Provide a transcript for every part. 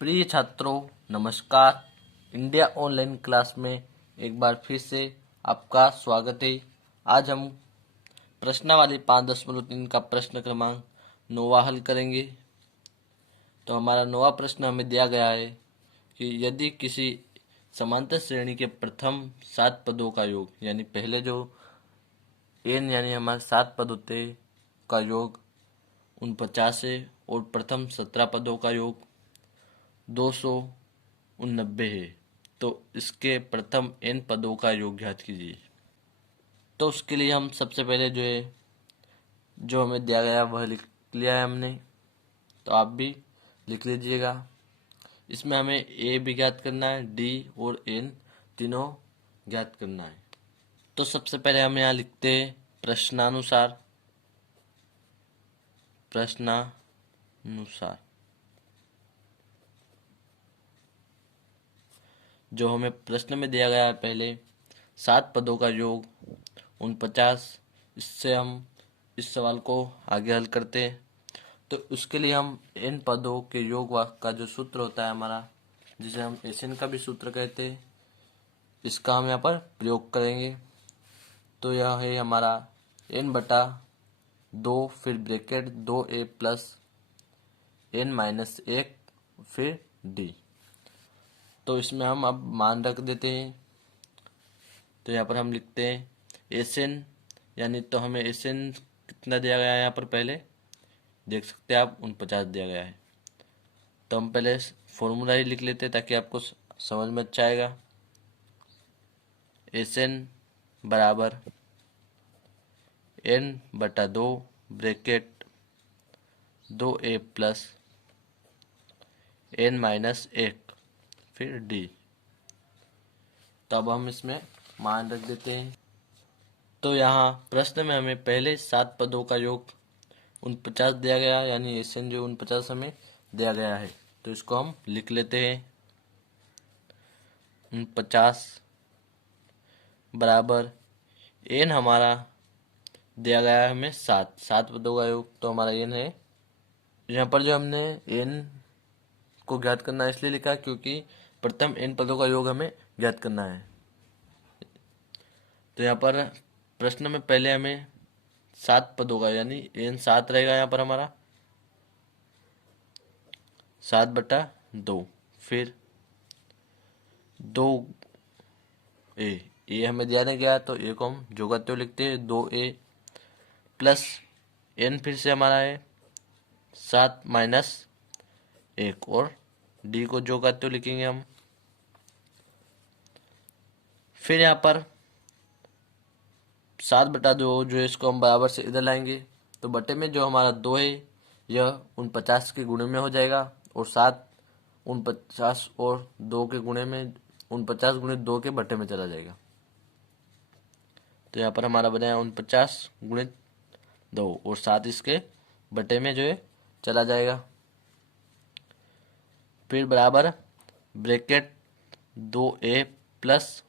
प्रिय छात्रों, नमस्कार। इंडिया ऑनलाइन क्लास में एक बार फिर से आपका स्वागत है। आज हम प्रश्नावली 5.3 का प्रश्न क्रमांक 9 हल करेंगे। तो हमारा 9वां प्रश्न हमें दिया गया है कि यदि किसी समांतर श्रेणी के प्रथम 7 पदों का योग, यानी पहले जो n यानी हमारे 7 पद होते हैं का योग 49 है और प्रथम 17 पदों का योग 289 है, तो इसके प्रथम n पदों का योग ज्ञात कीजिए। तो उसके लिए हम सबसे पहले जो हमें दिया गया वह लिख लिया है हमने, तो आप भी लिख लीजिएगा। इसमें हमें a भी ज्ञात करना है, d और n तीनों ज्ञात करना है। तो सबसे पहले हम यहाँ लिखते हैं प्रश्नानुसार। जो हमें प्रश्न में दिया गया है पहले 7 पदों का योग 49, इससे हम इस सवाल को आगे हल करते हैं। तो उसके लिए हम इन पदों के योग का जो सूत्र होता है हमारा, जिसे हम एसएन का भी सूत्र कहते हैं, इसका हम यहाँ पर प्रयोग करेंगे। तो यह है हमारा n/2 फिर ब्रैकेट 2a प्लस n-1 फिर d। तो इसमें हम अब मान रख देते हैं। तो यहाँ पर हम लिखते हैं एसएन, यानी तो हमें एसएन कितना दिया गया है यहाँ पर पहले देख सकते हैं आप, 49 दिया गया है। तो हम पहले फॉर्मूला ही लिख लेते हैं ताकि आपको समझ में अच्छा आएगा। एसएन बराबर n/2 bracket 2a plus n-1 फिर d। तो अब हम इसमें मान रख देते हैं। तो यहाँ प्रश्न में हमें पहले 7 पदों का योग 49 दिया गया, यानी एसएन जो 49 हमें दिया गया है। तो इसको हम लिख लेते हैं 49 बराबर n हमारा दिया गया है हमें 7 पदों का योग, तो हमारा n है। यहाँ पर जो हमने n को ज्ञात करना है इसलिए लिखा क्योंकि प्रथम n पदों का योग हमें ज्ञात करना है। तो यहाँ पर प्रश्न में पहले हमें 7 पदों का, यानी n 7 रहेगा यहाँ पर हमारा 7/2 फिर 2a, ये हमें दिया नहीं गया तो a को हम जो करते हुए लिखते हैं 2a प्लस n फिर से हमारा है 7-1 और d को जो करते हुए लिखेंगे हम। फिर यहाँ पर 7/2 जो है इसको हम बराबर से इधर लाएंगे, तो बटे में जो हमारा 2 है यह 49 के गुणे में हो जाएगा और 7 49 और 2 के गुणे में 49 गुणे 2 के बटे में चला जाएगा। तो यहाँ पर हमारा बना है 49 गुणे 2 और 7 इसके बटे में जो है चला जाएगा। फिर बराबर ब्रैकेट 2a प्लस,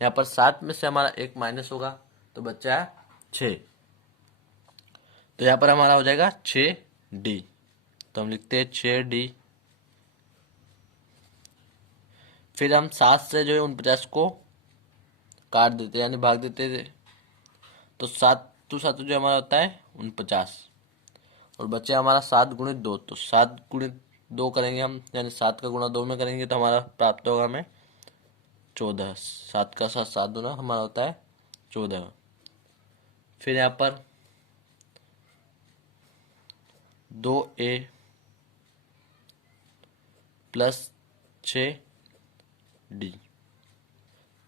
यहाँ पर 7 में से हमारा 1 माइनस होगा तो बचा है 6, तो यहाँ पर हमारा हो जाएगा 6d। तो हम लिखते हैं 6d। फिर हम 7 से जो है 49 को काट देते हैं, यानी भाग देते थे। तो 7 जो हमारा होता है 49 और बचे हमारा 7 × 2, तो 7 × 2 करेंगे हम, यानी 7 का गुणा 2 में करेंगे तो हमारा प्राप्त होगा हमें 14। 7 का 7 दूना हमारा होता है 14। फिर यहाँ पर 2a प्लस 6d।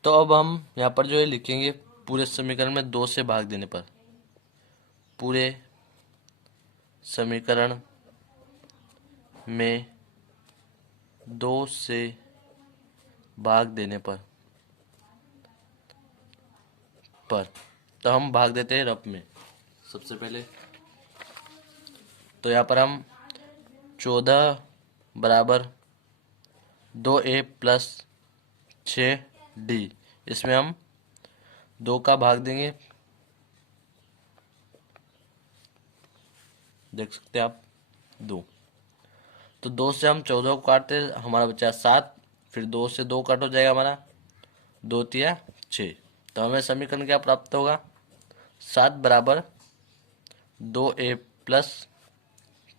तो अब हम यहाँ पर जो है लिखेंगे पूरे समीकरण में 2 से भाग देने पर, पूरे समीकरण में 2 से भाग देने पर तो हम भाग देते हैं रफ में सबसे पहले। तो यहाँ पर हम 14 बराबर 2a प्लस 6d, इसमें हम 2 का भाग देंगे, देख सकते हैं आप 2। तो 2 से हम 14 को काटते, हमारा बचा 7, फिर 2 से 2 कट हो जाएगा हमारा, 2 तिया 6। तो हमें समीकरण क्या प्राप्त होगा, 7 बराबर 2a प्लस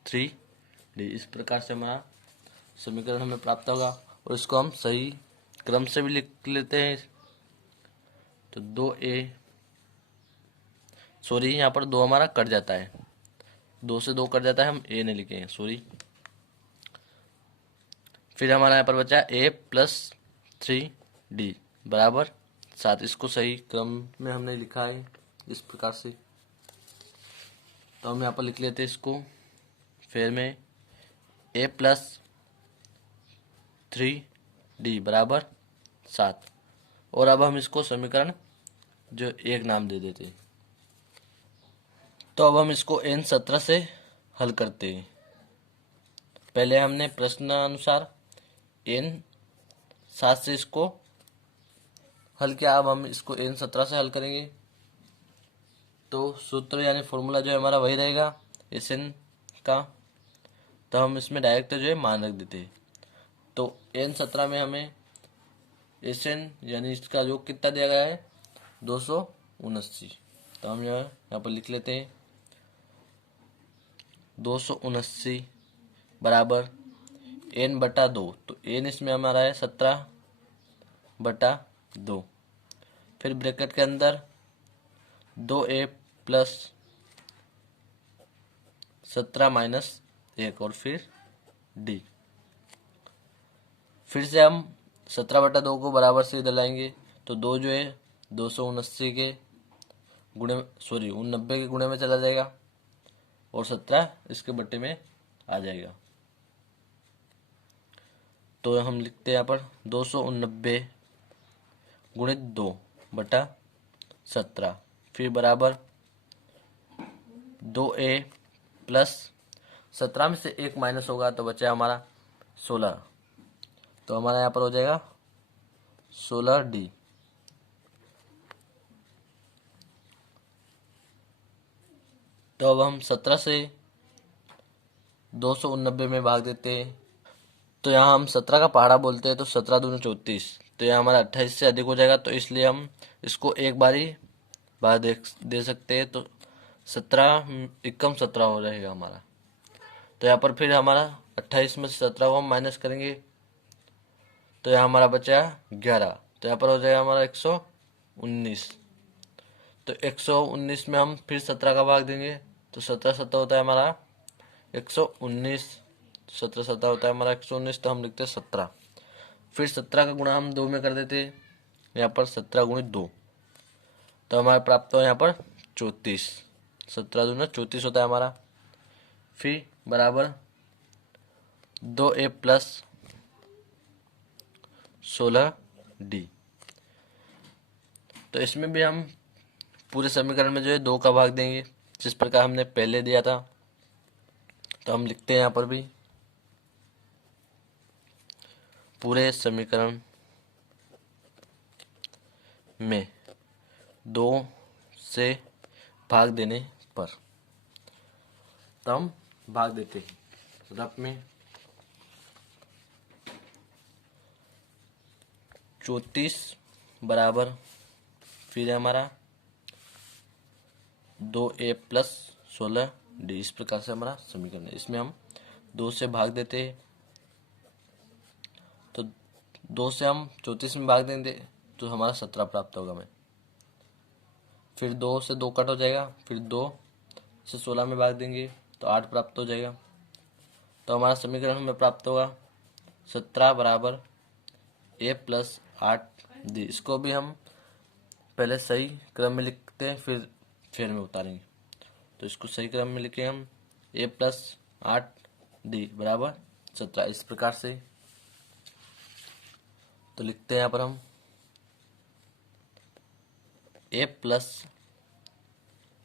3d। इस प्रकार से हमारा समीकरण हमें प्राप्त होगा, और इसको हम सही क्रम से भी लिख लेते हैं। तो 2a, सॉरी यहाँ पर 2 हमारा कट जाता है, 2 से 2 कट जाता है, हम a नहीं लिखेंगे, सॉरी। फिर हमारा यहाँ पर बचा a प्लस 3d बराबर 7। इसको सही क्रम में हमने लिखा है इस प्रकार से। तो हम यहाँ पर लिख लेते हैं इसको, फिर में a प्लस 3d बराबर 7। और अब हम इसको समीकरण जो एक नाम दे देते हैं। तो अब हम इसको n17 से हल करते हैं। पहले हमने प्रश्न अनुसार n7 से इसको हल किया, अब हम इसको n17 से हल करेंगे। तो सूत्र यानी फॉर्मूला जो है हमारा वही रहेगा Sn का। तो हम इसमें डायरेक्ट जो है मान रख देते हैं। तो n17 में हमें Sn यानी इसका योग कितना दिया गया है, 279। तो हम यहाँ पर लिख लेते हैं 279 बराबर n बटा 2। तो n इसमें हमारा है 17 बटा 2। फिर ब्रैकेट के अंदर 2a प्लस 17 माइनस 1 और फिर d। फिर से हम 17 बटा 2 को बराबर से इधर लाएंगे। तो 2 जो है 279 के गुणे, सॉरी 89 के गुणे में चला जाएगा, और 17 इसके बट्टे में आ जाएगा। तो हम लिखते हैं यहाँ पर 289 गुणित 2 बटा 17, फिर बराबर 2a प्लस 17 में से 1 माइनस होगा तो बचा हमारा 16। तो हमारा यहाँ पर हो जाएगा 16d। तो अब हम 17 से 289 में भाग देते हैं। तो यहाँ हम 17 का पहाड़ा बोलते हैं, तो 17 दूनी 34। तो यहाँ हमारा 28 से अधिक हो जाएगा, तो इसलिए हम इसको एक बार ही भाग दे सकते हैं। तो 17 एकम 17 हो रहेगा हमारा। तो यहाँ पर फिर हमारा 28 में से 17 को हम माइनस करेंगे, तो यहाँ हमारा बचा 11। तो यहाँ पर हो जाएगा हमारा 119। तो 119 में हम फिर 17 का भाग देंगे, तो 17 17 होता है हमारा 119। 17 17 होता है हमारा 119। तो हम लिखते हैं 17। फिर 17 का गुणा हम 2 में कर देते हैं, यहाँ पर 17 गुणित 2। तो हमारा प्राप्त हो यहाँ पर 34। 17 दूना 34 होता है हमारा। फिर बराबर 2a प्लस 16d। तो इसमें भी हम पूरे समीकरण में जो है 2 का भाग देंगे, जिस प्रकार हमने पहले दिया था। तो हम लिखते हैं यहाँ पर भी पूरे समीकरण में 2 से भाग देने पर। तो हम भाग देते हैं रफ में 34 बराबर, फिर हमारा 2a प्लस 16d। इस प्रकार से हमारा समीकरण है। इसमें हम 2 से भाग देते हैं। तो 2 से हम 34 में भाग देंगे तो हमारा 17 प्राप्त होगा हमें। फिर 2 से 2 कट हो जाएगा, फिर 2 से 16 में भाग देंगे तो 8 प्राप्त हो जाएगा। तो हमारा समीकरण हमें प्राप्त होगा 17 बराबर a प्लस 8d। इसको भी हम पहले सही क्रम में लिखते हैं, फिर में उतारेंगे। तो इसको सही क्रम में लिखे हम a प्लस 8d बराबर 17। इस प्रकार से तो लिखते हैं यहाँ पर हम a प्लस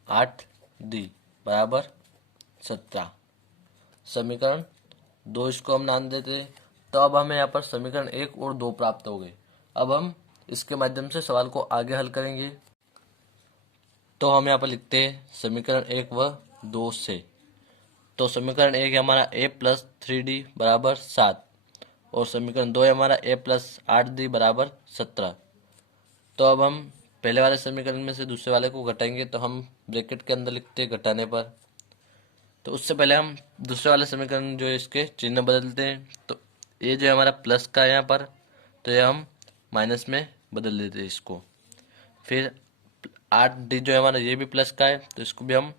8d बराबर 17। समीकरण 2 इसको हम नाम देते हैं। तो अब हमें यहाँ पर समीकरण 1 और 2 प्राप्त हो गए। अब हम इसके माध्यम से सवाल को आगे हल करेंगे। तो हम यहाँ पर लिखते हैं समीकरण 1 व 2 से तो समीकरण 1 है हमारा a प्लस 3d बराबर 7 और समीकरण 2 है हमारा a प्लस 8d बराबर 17। तो अब हम पहले वाले समीकरण में से दूसरे वाले को घटाएंगे, तो हम ब्रैकेट के अंदर लिखते हैं घटाने पर। तो उससे पहले हम दूसरे वाले समीकरण जो है इसके चिन्ह बदलते हैं। तो ये जो है हमारा प्लस का है यहाँ पर, तो ये हम माइनस में बदल देते हैं इसको। फिर 8d जो है हमारा ये भी प्लस का है, तो इसको भी हम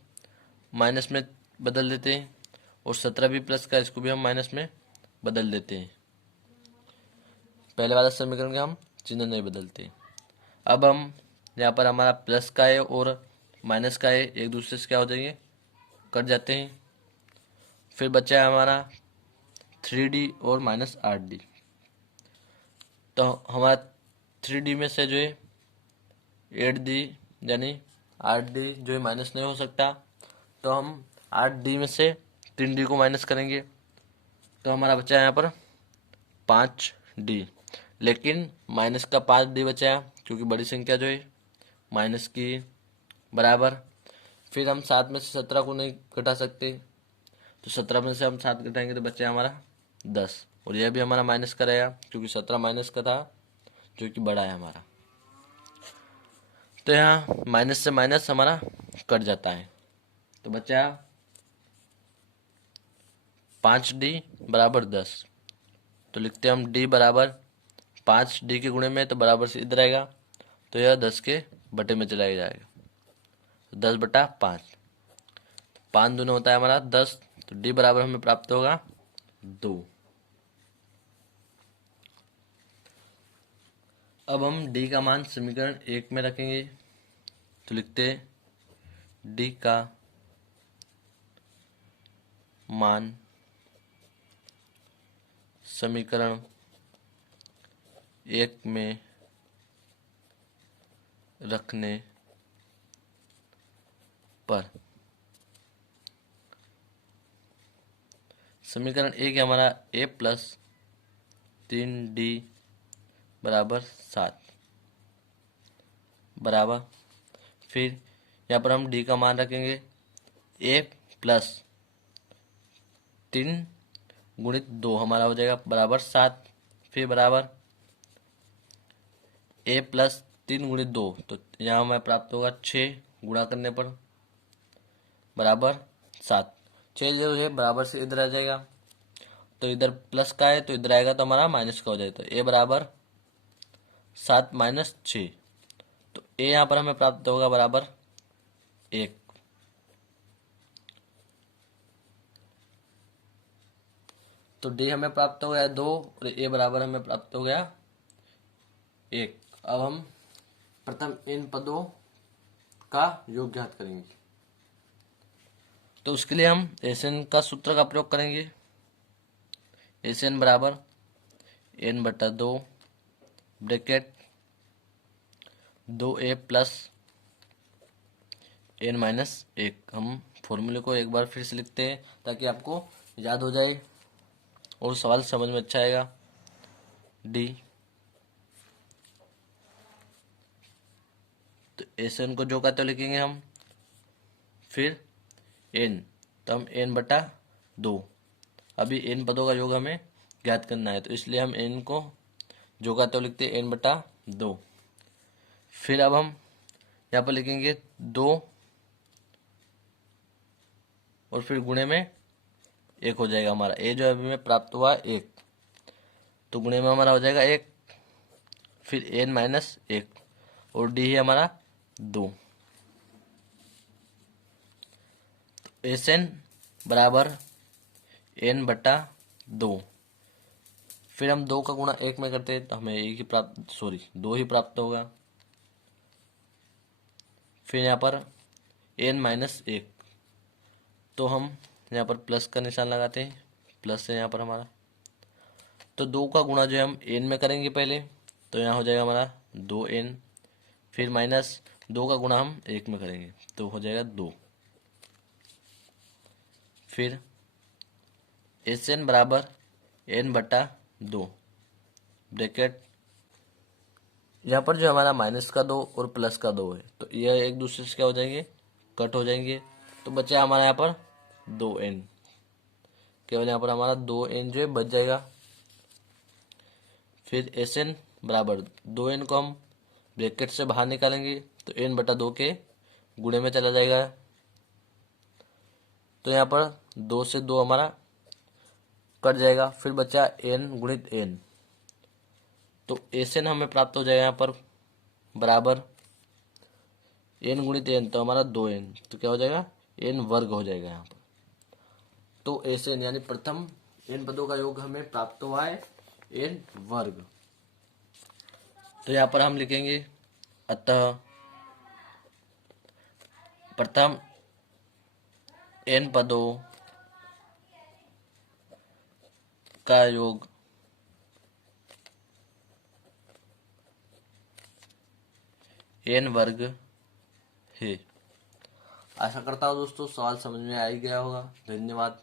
माइनस में बदल देते हैं। और 17 भी प्लस का है, इसको भी हम माइनस में बदल देते हैं। पहले वाला समीकरण के हम चिन्ह नहीं बदलते। अब हम यहाँ पर हमारा प्लस का है और माइनस का है एक दूसरे से क्या हो जाएंगे, कट जाते हैं। फिर बचा है हमारा 3d और माइनस 8d। तो हमारा 3d में से जो है 8d यानी 8d जो है माइनस नहीं हो सकता, तो हम 8d में से 3d को माइनस करेंगे। तो हमारा बचा है यहाँ पर 5d, लेकिन माइनस का 5d बचा है क्योंकि बड़ी संख्या जो है माइनस की बराबर। फिर हम 7 में से 17 को नहीं घटा सकते, तो 17 में से हम 7 घटाएंगे तो बचे हमारा 10, और यह भी हमारा माइनस का रहेगा क्योंकि 17 माइनस का था जो कि बड़ा है हमारा। तो यहाँ माइनस से माइनस हमारा कट जाता है, तो बचा 5d बराबर 10। तो लिखते हैं हम d बराबर 5d के गुणे में, तो बराबर से इधर आएगा, तो यह 10 के बटे में चला जाएगा। तो 10 बटा 5, 5 दूनी होता है हमारा 10, तो d बराबर हमें प्राप्त होगा 2। अब हम d का मान समीकरण 1 में रखेंगे, तो लिखते हैं d का मान समीकरण 1 में रखने पर समीकरण 1 है हमारा a प्लस 3d बराबर 7 बराबर। फिर यहाँ पर हम d का मान रखेंगे a प्लस 3 गुणित 2 हमारा हो जाएगा बराबर 7। फिर बराबर a प्लस 3 गुणित 2, तो यहाँ हमें प्राप्त होगा 6 गुणा करने पर बराबर 7। 6 जो है बराबर से इधर आ जाएगा, तो इधर प्लस का है तो इधर आएगा तो हमारा माइनस का हो जाएगा। तो a बराबर 7 माइनस 6, तो a यहाँ पर हमें प्राप्त होगा बराबर 1। तो d हमें प्राप्त हो गया 2 और a बराबर हमें प्राप्त हो गया 1। अब हम प्रथम इन पदों का योग ज्ञात करेंगे। तो उसके लिए हम SN का सूत्र का प्रयोग करेंगे। SN बराबर n बटा 2 bracket 2a plus n minus 1। हम फॉर्मूले को एक बार फिर से लिखते हैं ताकि आपको याद हो जाए और सवाल समझ में अच्छा आएगा। d, तो SN को जो कहते हो लिखेंगे हम, फिर n, तो हम n बटा 2। अभी n पदों का योग हमें ज्ञात करना है, तो इसलिए हम n को जो कहते हो लिखते हैं n बटा 2। फिर अब हम यहाँ पर लिखेंगे 2 और फिर गुणे में 1 हो जाएगा हमारा। a जो अभी में प्राप्त हुआ 1, तो गुणे में हमारा हो जाएगा 1, फिर n माइनस 1 और d है हमारा 2। तो SN बराबर n बटा 2। फिर हम 2 का गुणा 1 में करते हैं तो हमें 2 ही प्राप्त होगा। फिर यहाँ पर n माइनस 1, तो हम यहाँ पर प्लस का निशान लगाते हैं, प्लस है यहाँ पर हमारा। तो 2 का गुणा जो है हम n में करेंगे पहले, तो यहाँ हो जाएगा हमारा 2n। फिर माइनस 2 का गुणा हम 1 में करेंगे तो हो जाएगा 2। फिर SN बराबर n बटा 2 ब्रैकेट, यहाँ पर जो हमारा माइनस का 2 और प्लस का 2 है तो यह एक दूसरे से क्या हो जाएंगे, कट हो जाएंगे। तो बचा हमारा यहाँ पर 2n, केवल यहाँ पर हमारा 2n जो है बच जाएगा। फिर Sn बराबर 2n को हम ब्रैकेट से बाहर निकालेंगे तो n/2 के गुणे में चला जाएगा। तो यहाँ पर 2 से 2 हमारा कट जाएगा, फिर बचा n गुणित n। तो Sn हमें प्राप्त हो जाएगा यहाँ पर बराबर n गुणित n, तो हमारा 2n, तो क्या हो जाएगा n वर्ग हो जाएगा यहाँ पर। तो Sn यानी प्रथम n पदों का योग हमें प्राप्त हुआ है n वर्ग। तो यहाँ पर हम लिखेंगे अतः प्रथम n पदों का योग n वर्ग है। आशा करता हूँ दोस्तों सवाल समझ में आ ही गया होगा। धन्यवाद।